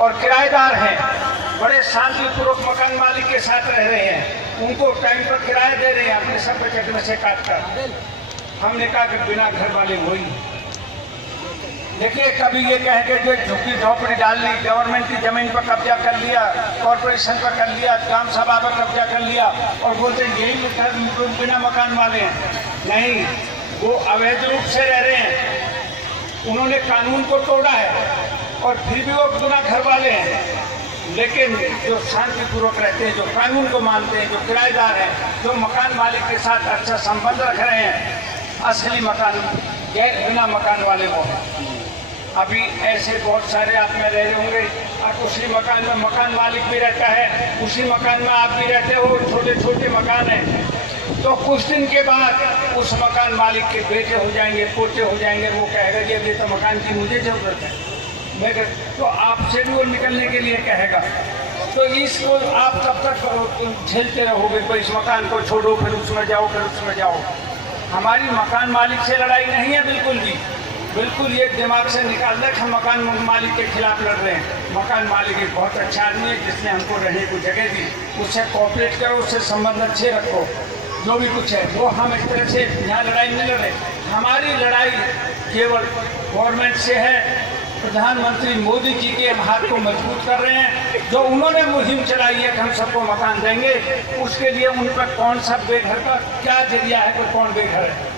और किराएदार हैं, बड़े शांतिपूर्वक मकान मालिक के साथ रह रहे हैं, उनको टाइम पर किराया दे रहे हैं अपने सब बचत में से काट कर। हमने कहा कि बिना घर वाले वही। देखिए, कभी ये कह के जो झुग्गी झोपड़ी डाल ली, गवर्नमेंट की जमीन पर कब्जा कर लिया, कॉर्पोरेशन पर कर लिया, ग्राम सभा पर कब्जा कर लिया और बोलते यही बिना मकान वाले हैं। नहीं, वो अवैध रूप से रह रहे हैं, उन्होंने कानून को तोड़ा है और फिर भी वो बिना घर वाले हैं। लेकिन जो शांतिपूर्वक रहते हैं, जो कानून को मानते हैं, जो किराएदार हैं, जो मकान मालिक के साथ अच्छा संबंध रख रहे हैं, असली मकान गैर बिना मकान वाले वो हैं। अभी ऐसे बहुत सारे आप में रह रहे होंगे, आप उसी मकान में मकान मालिक भी रहता है, उसी मकान में आप भी रहते हो, छोटे छोटे मकान हैं। तो कुछ दिन के बाद उस मकान मालिक के बेटे हो जाएंगे, पोते हो जाएंगे, वो कहेगा कि अभी तो मकान की मुझे जरूरत है, मैं तो आपसे भी वो निकलने के लिए कहेगा। तो इसको आप तब तक झेलते रहोगे, तो इस मकान को छोड़ो, फिर उसमें जाओ, फिर उसमें जाओ। हमारी मकान मालिक से लड़ाई नहीं है, बिल्कुल भी, बिल्कुल ये दिमाग से निकाल दे कि हम मकान मालिक के खिलाफ लड़ रहे हैं। मकान मालिक एक बहुत अच्छा आदमी है, जिसने हमको रहने को जगह दी, उससे कोऑपरेट करो, उससे संबंध अच्छे रखो, जो भी कुछ है वो हम इस तरह से यहाँ लड़ाई नहीं लड़ रहे। हमारी लड़ाई केवल गवर्नमेंट से है, प्रधानमंत्री मोदी जी के हाथ को मजबूत कर रहे हैं। जो उन्होंने मुहिम चलाई है कि हम सबको मकान देंगे, उसके लिए उन पर कौन सा बेघर का क्या जरिया है, कि कौन बेघर है।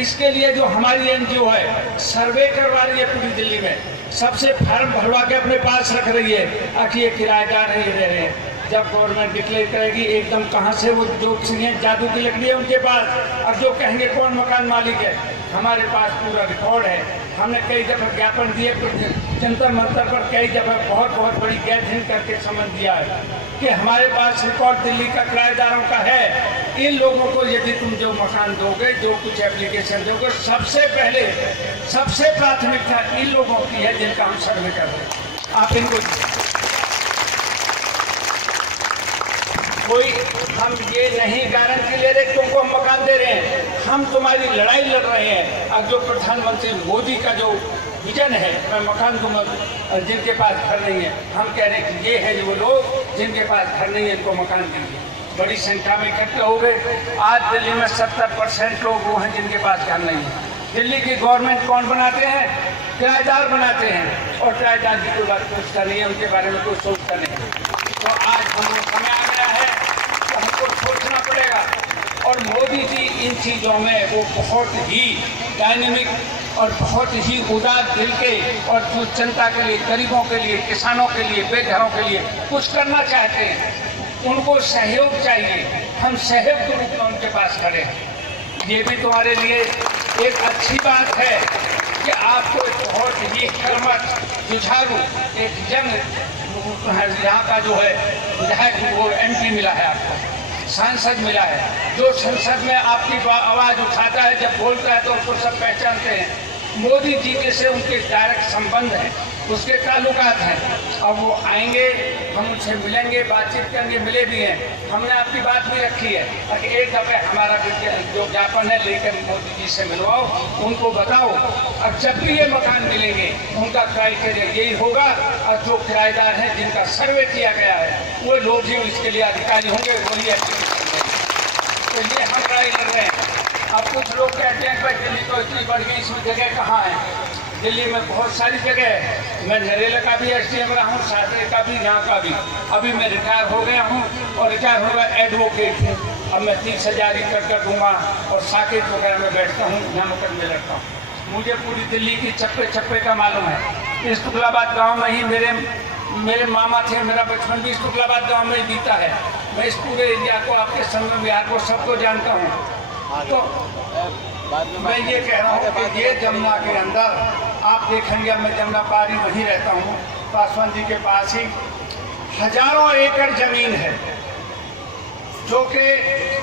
इसके लिए जो हमारी एनजीओ है सर्वे करवा रही है पूरी दिल्ली में, सबसे फार्म भरवा के अपने पास रख रही है, आखिर ये किराएदार है, ये रह रहे हैं। जब गवर्नमेंट डिक्लेयर करेगी एकदम कहाँ से वो जो चीज़ें जादू की लकड़ी है उनके पास, और जो कहेंगे कौन मकान मालिक है, हमारे पास पूरा रिकॉर्ड है। हमने कई दफ़ा ज्ञापन दिए, जंतर मंतर पर कई दफ़ा बहुत बड़ी गैदरिंग करके समझ दिया है कि हमारे पास रिकॉर्ड दिल्ली का किराएदारों का है। इन लोगों को यदि तुम जो मकान दोगे, जो कुछ एप्लीकेशन दोगे, सबसे पहले सबसे प्राथमिकता इन लोगों की है जिनका हम सर्वे कर रहे हैं। आप इनको कोई हम ये नहीं गारंटी ले रहे तुमको हम मकान दे रहे हैं, हम तुम्हारी लड़ाई लड़ रहे हैं। अब जो प्रधानमंत्री मोदी का जो विजन है, मैं मकान दूंगा जिनके पास घर नहीं है, हम कह रहे हैं कि ये है जो वो लोग जिनके पास घर नहीं है, इनको मकान देंगे। बड़ी संख्या में इकट्ठे हो गए। आज दिल्ली में 70% लोग वो हैं जिनके पास घर नहीं है। दिल्ली की गवर्नमेंट कौन बनाते हैं? किराएदार बनाते हैं, और किराएदार की कोई बात सोचता नहीं है, उनके बारे में कोई सोचता नहीं है। तो आज हम समय आ गया है तो हमको सोचना पड़ेगा। और मोदी जी इन चीज़ों में वो बहुत ही डायनेमिक और बहुत ही उदार दिल के, और जो जनता के लिए, गरीबों के लिए, किसानों के लिए, बेघरों के लिए कुछ करना चाहते हैं, उनको सहयोग चाहिए। हम सहयोग के रूप में उनके पास खड़े हैं। ये भी तुम्हारे लिए एक अच्छी बात है कि आपको बहुत ही कर्मठ, जुझारू, एक यंग यहाँ का जो है विधायक, वो MP मिला है, आपको सांसद मिला है, जो संसद में आपकी आवाज़ उठाता है, जब बोलता है तो उसको सब पहचानते हैं। मोदी जी के से उनके डायरेक्ट संबंध हैं, उसके ताल्लुकात हैं। अब वो आएंगे, हम उनसे मिलेंगे, बातचीत करेंगे, मिले भी हैं। हमने आपकी बात भी रखी है कि एक दफ़े हमारा जो ज्ञापन है लेकर मोदी जी से मिलवाओ, उनको बताओ। अब जब भी ये मकान मिलेंगे उनका क्राइटेरिया यही होगा, और जो किराएदार हैं जिनका सर्वे किया गया है वो लोग ही इसके लिए अधिकारी होंगे, वही एप्लीकेशन देंगे। तो ये हम लड़ाई लड़ रहे हैं। अब कुछ लोग कहते हैं भाई दिल्ली तो इतनी बढ़ गई, इसमें जगह कहाँ है? दिल्ली में बहुत सारी जगह है। मैं नरेला का भी SDM रहा हूँ, सादरे का भी, यहाँ का भी। अभी मैं रिटायर हो गया हूँ, और रिटायर हो गया एडवोकेट हूँ। अब मैं 30,000 ही कर दूँगा, और साकेत वगैरह में बैठता हूँ, यहाँ मुकदमे लड़ता हूँ। मुझे पूरी दिल्ली की चप्पे चप्पे का मालूम है। इस तुगलाबाद गाँव में ही मेरे मामा थे, मेरा बचपन भी इस तुगलाबाद गाँव में ही बीता है। मैं इस पूरे एरिया को, आपके संग बिहार को, सबको जानता हूँ। तो मैं ये कह रहा हूँ कि ये जमुना के अंदर आप देखेंगे, मैं जमुना पारी वहीं रहता हूँ, पासवान जी के पास ही हजारों एकड़ जमीन है, जो कि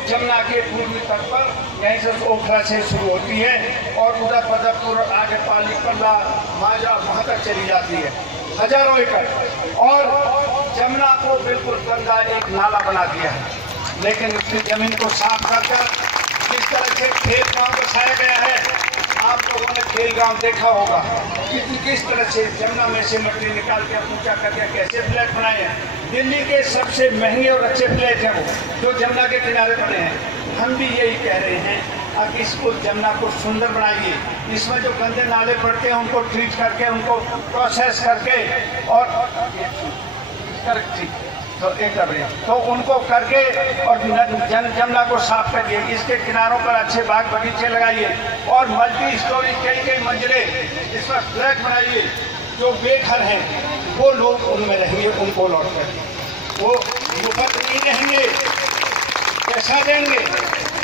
जमुना के पूर्वी तट पर, यहीं से ओखला से शुरू होती है और उधर बदरपुर, आगे पाली, पल्ला, माजा, वहाँ तक चली जाती है। हजारों एकड़, और जमुना को बिल्कुल गंदा एक नाला बना दिया है। लेकिन उसकी जमीन को साफ कर जिस तरह से खेत गाँव बसाया गया है, आप लोगों ने खेल गांव देखा होगा कि किस तरह से जमुना में से मट्टी निकाल के ऊंचा करके कैसे फ्लैट बनाए हैं। दिल्ली के सबसे महंगे और अच्छे फ्लैट हैं वो, जो जमुना के किनारे बने हैं। हम भी यही कह रहे हैं कि इसको जमुना को सुंदर बनाइए। इसमें जो गंदे नाले पड़ते हैं उनको ट्रीट करके, उनको प्रोसेस करके और तो एक तो उनको करके और जमुना को साफ करिए। इसके किनारों पर अच्छे बाग बगीचे लगाइए और मल्टी स्टोरी कई मंजिले इस पर फ्लैट बनाइए। जो बेघर हैं वो लोग उनमें रहेंगे, उनको लौट कर वो मुफ्त नहीं रहेंगे, पैसा देंगे।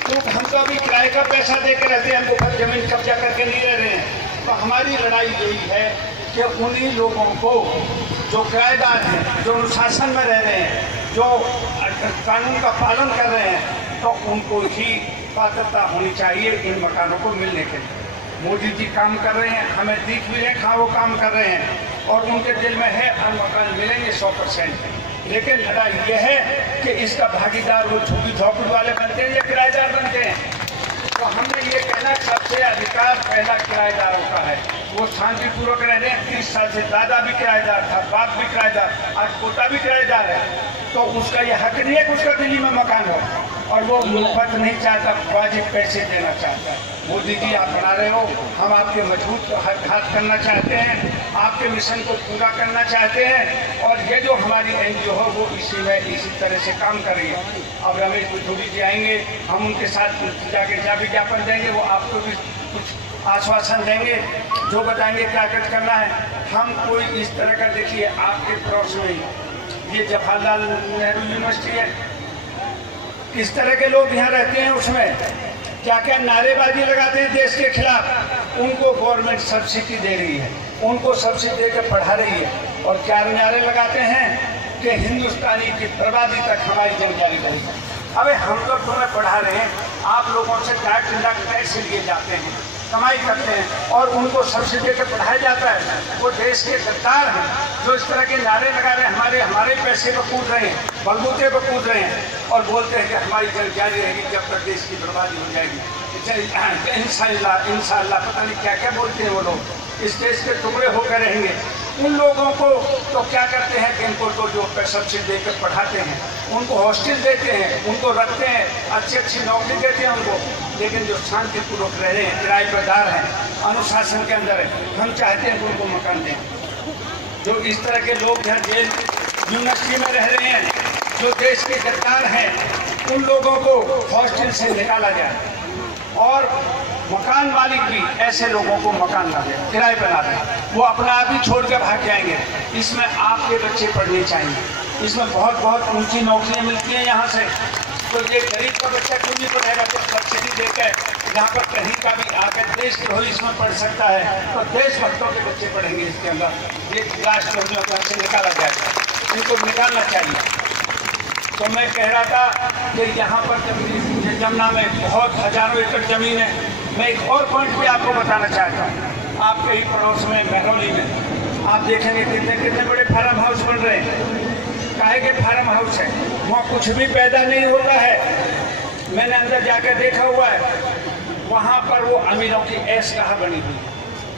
तो हम तो अभी किराए का पैसा दे के रहते हैं, हम मुफ्त जमीन कब्जा करके नहीं रह रहे हैं। तो हमारी लड़ाई यही है कि उन्हीं लोगों को जो किराएदार हैं, जो अनुशासन में रह रहे हैं, जो कानून का पालन कर रहे हैं, तो उनको ही पात्रता होनी चाहिए इन मकानों को मिलने के लिए। मोदी जी काम कर रहे हैं, हमें दिख भी रहे कहाँ वो काम कर रहे हैं और उनके दिल में है हम मकान मिलेंगे 100%। लेकिन लड़ाई यह है कि इसका भागीदार वो झुग्गी झोंपड़ी वाले बनते हैं या किराएदार बनते हैं। तो हमने ये कहना सबसे अधिकार पहला किराएदारों का है। वो शांतिपूर्वक रह रहे हैं। 30 साल से दादा भी किराएदार था, बाप भी किराएदार, आज पोता भी किराएदार है। तो उसका ये हक नहीं है कि उसका दिल्ली में मकान हो और वो मुफ्त नहीं चाहता, वाजिब पैसे देना चाहता है। मोदी जी आप बना रहे हो, हम आपके मजबूत हाथ करना चाहते हैं, आपके मिशन को पूरा करना चाहते हैं और ये जो हमारी NGO हो वो इसी तरह से काम कर रही है। अब रमेश बिधूड़ी जी आएंगे, हम उनके साथ जाके विज्ञापन देंगे, वो आपको भी कुछ आश्वासन देंगे, जो बताएंगे क्या करना है। हम कोई इस तरह का, देखिए आपके पड़ोस में ये जवाहरलाल नेहरू यूनिवर्सिटी है, किस तरह के लोग यहाँ रहते हैं, उसमें क्या क्या नारेबाजी लगाते हैं देश के खिलाफ। उनको गवर्नमेंट सब्सिडी दे रही है, उनको सब्सिडी दे के पढ़ा रही है और क्या नारे लगाते हैं कि हिंदुस्तानी की बर्बादी तक हमारी जानकारी रहेगी। अबे हम लोग तुम्हें पढ़ा रहे हैं, आप लोगों से टैक्स लिए जाते हैं, कमाई करते हैं और उनको सब्सिडी देकर पढ़ाया जाता है। वो देश के गद्दार हैं जो इस तरह के नारे लगा रहे हैं, हमारे पैसे पर कूद रहे हैं, बलबूते पर कूद रहे हैं और बोलते हैं कि हमारी जंग जारी रहेगी जब तक देश की बर्बादी हो जाएगी। इंशाअल्लाह पता नहीं क्या क्या बोलते हैं वो लोग। इस देश के टुकड़े होकर रहेंगे। उन लोगों को तो क्या करते हैं कि इनको तो जो सब्सिडी देकर पढ़ाते हैं, उनको हॉस्टल देते हैं, उनको रखते हैं, अच्छी नौकरी देते हैं उनको। लेकिन जो शांतिपूर्वक रह रहे हैं, किराएदार हैं, अनुशासन के अंदर है, हम चाहते हैं कि उनको मकान दें। जो इस तरह के लोग यहाँ जेल यूनिवर्सिटी में रह रहे हैं, जो देश के गद्दार हैं, उन लोगों को हॉस्टल से निकाला जाए और मकान मालिक भी ऐसे लोगों को मकान ना दे, किराए पर ना दे, वो अपना आप ही छोड़ कर भाग जाएंगे। इसमें आपके बच्चे पढ़ने चाहिए, इसमें बहुत ऊंची नौकरियां मिलती हैं यहाँ से। तो ये गरीब का बच्चा क्यों नहीं पढ़ेगा जब सब्सिडी देकर यहाँ पर कहीं का भी आकर देश द्रोही इसमें पढ़ सकता है। तो देशभक्तों के बच्चे पढ़ेंगे इसके अंदर। ये राष्ट्रद्रोहियों को से निकाला जाएगा, इनको निकालना चाहिए। तो मैं कह रहा था कि यहाँ पर जमुना में बहुत हजारों एकड़ जमीन है। मैं एक और पॉइंट भी आपको बताना चाहता हूँ। आपके ही पड़ोस में महरौली में आप देखेंगे कितने बड़े फार्म हाउस बन रहे हैं। काहे के फार्म हाउस है, वहाँ कुछ भी पैदा नहीं होता है। मैंने अंदर जाकर देखा हुआ है, वहाँ पर वो अमीरों की ऐश कहाँ बनी हुई,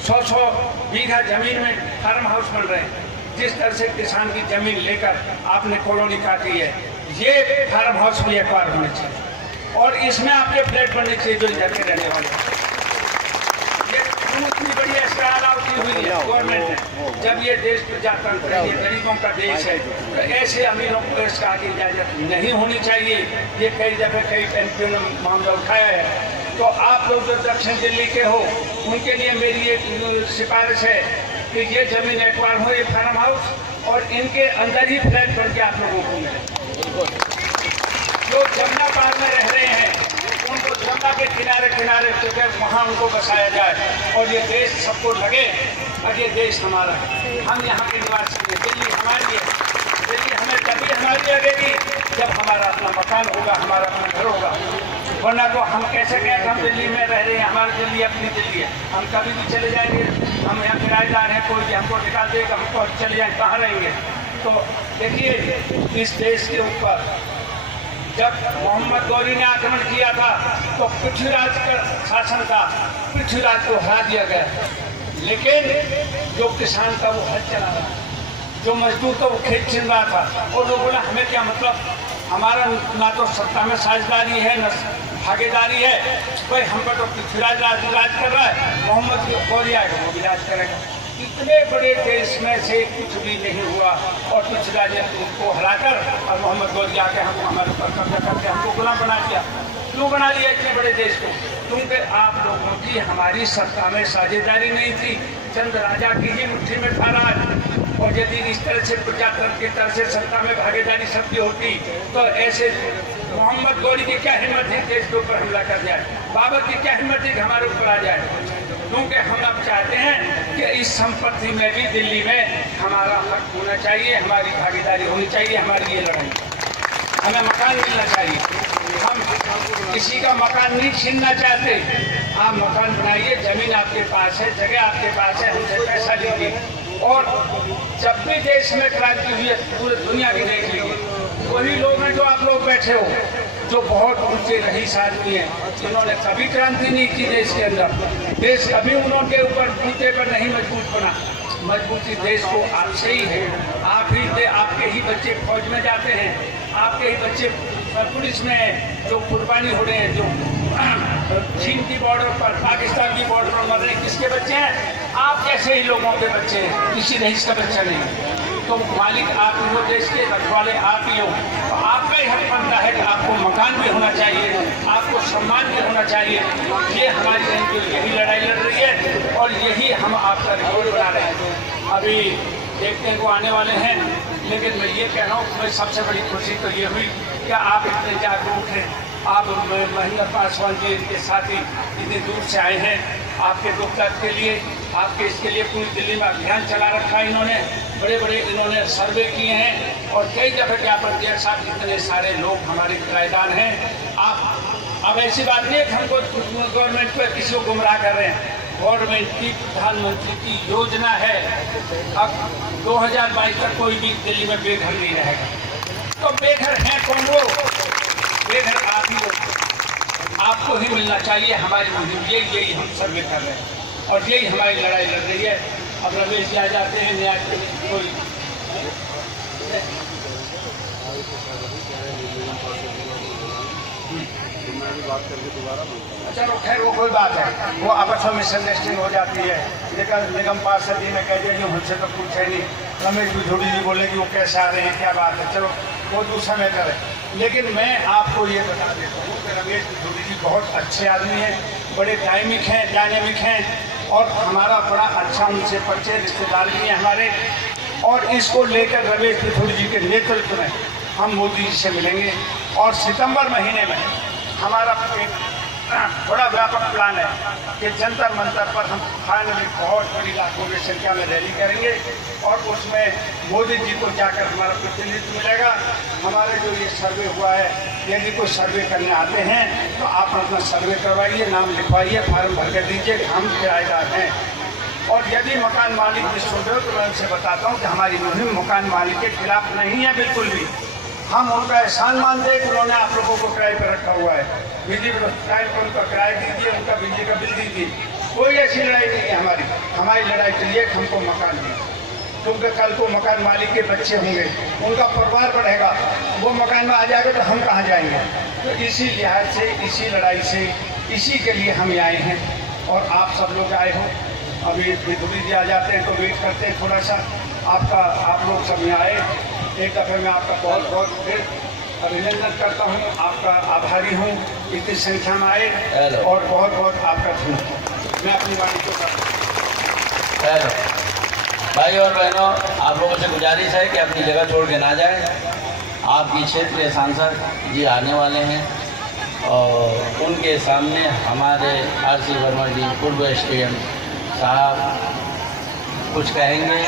100 बीघा जमीन में फार्म हाउस बन रहे हैं। जिस तरह से किसान की जमीन लेकर आपने कॉलोनी काटी है, ये फार्म हाउस भी एक्वायर होने चाहिए और इसमें आपके फ्लैट बनने चाहिए जो इधर के रहने वाले। ये इतनी बड़ी स्टार की हुई है गवर्नमेंट ने। जब ये देश प्रजातंत्र है, ये गरीबों का देश है, तो ऐसे अमीरों को इसका आगे इजाजत नहीं होनी चाहिए। ये कई दफे कई MP ने मामला उठाया है। तो आप लोग जो दक्षिण दिल्ली के हो, उनके लिए मेरी एक सिफारिश है कि ये जमीन एक्वायर हो, ये फार्म हाउस, और इनके अंदर ही फ्लैट बन के आप लोगों को मिले। जो जमुना पार में रह रहे हैं उनको जमुना के किनारे वहाँ उनको बसाया जाए और ये देश सबको लगे और ये देश हमारा है। हम यहाँ के निवासी हैं, दिल्ली हमारी है। दिल्ली हमें तभी हमारी लगेगी जब हमारा अपना मकान होगा, हमारा अपना घर होगा। वरना तो हम कैसे कहें हम दिल्ली में रह रहे हैं, हमारी दिल्ली अपनी दिल्ली है, हम कभी भी चले जाएंगे। हम यहाँ किराएदार हैं, कोई भी हमको निकाल देगा, हमको चले जाएंगे, कहाँ रहेंगे। तो देखिए इस देश के ऊपर जब मोहम्मद गौरी ने आक्रमण किया था तो पृथ्वीराज का शासन था, पृथ्वीराज को हरा दिया गया। लेकिन जो किसान था वो हल चला रहा, जो मजदूर था वो खेत छिन रहा था, और लोग बोला हमें क्या मतलब, हमारा ना तो सत्ता में साझेदारी है न भागीदारी है, भाई हम पर तो पृथ्वीराज राज कर रहा है, मोहम्मद गौरी आएगा वो भी राज करेगा। इतने बड़े देश में से कुछ भी नहीं हुआ और पृथ्वीराज ने उनको हराकर और मोहम्मद गौरी आके हमको हमारे ऊपर कब्जा करके हमको गुलाम बना दिया। क्यों बना दिया इतने बड़े देश को? क्योंकि आप लोगों की हमारी सत्ता में साझेदारी नहीं थी, चंद राजा की ही मुट्ठी में था राज। और यदि इस तरह से प्रजातंत्र की तरह से सत्ता में भागीदारी सबकी होती तो ऐसे मोहम्मद गौरी की क्या हिम्मत थी देश के ऊपर हमला कर जाए, बाबर की क्या हिम्मत थी कि हमारे ऊपर आ जाए? क्योंकि हम अब चाहते हैं कि इस संपत्ति में भी दिल्ली में हमारा हक होना चाहिए, हमारी भागीदारी होनी चाहिए, हमारी ये लड़ाई, हमें मकान मिलना चाहिए। हम किसी का मकान नहीं छीनना चाहते, आप मकान बनाइए, जमीन आपके पास है, जगह आपके पास है, हमसे पैसा लीजिए। और जब भी देश में क्रांति हुई है पूरी दुनिया की देख लीजिए, वही लोग हैं जो आप लोग बैठे हो, जो बहुत ऊंचे रईस आदमी हैं, जिन्होंने कभी क्रांति नहीं की देश के अंदर, देश कभी उनके ऊपर बूते पर नहीं मजबूत बना। मजबूती देश को आपसे ही है, आप ही आपके ही बच्चे फौज में जाते हैं, आपके ही बच्चे पुलिस में हैं, जो कुर्बानी हो रहे हैं, जो चीन की बॉर्डर पर, पाकिस्तान की बॉर्डर पर मर रहे हैं, किसके बच्चे हैं? आप जैसे ही लोगों के बच्चे हैं, किसी रईस का बच्चा नहीं। तो मालिक आप ही हो, देश के रखवाले आप ही हो, तो आपका ही हक बनता है कि आपको मकान भी होना चाहिए, आपको सम्मान भी होना चाहिए। ये हमारी यही लड़ाई लड़ रही है और यही हम आपका रिकॉर्ड बना रहे हैं। अभी देखते हैं वो आने वाले हैं, लेकिन मैं ये कह रहा हूँ, मैं सबसे बड़ी खुशी तो ये हुई कि आप इतने जागरूक हैं, आप महेंद्र पासवान जी के साथ ही इतनी दूर से आए हैं, आपके दुख दर्द के लिए, आपके इसके लिए पूरी दिल्ली में अभियान चला रखा है इन्होंने, बड़े बड़े इन्होंने सर्वे किए हैं और कई दफ़े ज्ञापन दिया। साथ इतने सारे लोग हमारे किराएदार हैं। आप अब ऐसी बात नहीं है कि हमको गवर्नमेंट पर किसी को गुमराह कर रहे हैं। गवर्नमेंट की प्रधानमंत्री की योजना है, अब 2022 तक कोई भी दिल्ली में बेघर नहीं रहेगा। तो बेघर हैं कौन? वो बेघर आप ही लोग, आपको ही मिलना चाहिए। हमारी मुहिम यही हम सर्वे कर रहे हैं और यही हमारी लड़ाई लड़ रही है। अब रमेश जी आ जाते हैं, न्याय कोई चलो खैर वो कोई बात है, वो आपस में मिसअंडरस्टैंडिंग हो जाती है। लेकिन निगम पार्षद जी ने कह दिया जो हमसे तो पूछे नहीं, रमेश बिधूड़ी जी बोले कि वो कैसे आ रहे हैं, क्या बात है, चलो वो दूसरा मैटर है। लेकिन मैं आपको ये बता देता हूँ कि रमेश बिधूड़ी जी बहुत अच्छे आदमी हैं, बड़े डायनेमिक हैं और हमारा बड़ा अच्छा उनसे परिचय, रिश्तेदार भी हैं हमारे। और इसको लेकर रमेश बिधूड़ी जी के नेतृत्व में हम मोदी जी से मिलेंगे और सितंबर महीने में हमारा एक बड़ा व्यापक प्लान है कि जंतर मंतर पर हम फाइनली बहुत बड़ी लाखों की संख्या में रैली करेंगे और उसमें मोदी जी को जाकर हमारा प्रतिनिधित्व मिलेगा। हमारे जो ये सर्वे हुआ है, यदि कोई सर्वे करने आते हैं तो आप अपना सर्वे करवाइए, नाम लिखवाइए, फार्म भर कर दीजिए, हम किराएदार हैं। और यदि मकान मालिक भी सुन रहे हो तो मैं उनसे बताता हूँ कि हमारी मुहिम मकान मालिक के खिलाफ नहीं है, बिल्कुल भी। हम उनका एहसान मानते हैं कि उन्होंने आप लोगों को किराए पर रखा हुआ है, बिजली किराए पर उनका किराया दीजिए, उनका बिजली का बिल दीजिए। कोई ऐसी लड़ाई नहीं है हमारी लड़ाई चलिए कि हमको मकान दीजिए, क्योंकि कल को मकान मालिक के बच्चे होंगे, उनका परिवार बढ़ेगा, वो मकान में आ जाएगा तो हम कहाँ जाएंगे। तो इसी लिहाज से, इसी लड़ाई से, इसी के लिए हम आए हैं और आप सब लोग आए हो। अभी बिधूड़ी जी आ जाते हैं तो वेट करते हैं थोड़ा सा आपका, आप लोग सब यहाँ आए। एक दफ़े मैं आपका बहुत बहुत फिर अभिनंदन करता हूँ, आपका आभारी हूँ इतनी संख्या में आए और बहुत बहुत आपका धन्यवाद। मैं अपनी वाणी को करता हूँ। भाई और बहनों, आप लोगों से गुजारिश है कि अपनी जगह छोड़ के ना जाएं। आपकी क्षेत्रीय सांसद जी आने वाले हैं और उनके सामने हमारे आर सी वर्मा जी पूर्व एसडीएम साहब कुछ कहेंगे।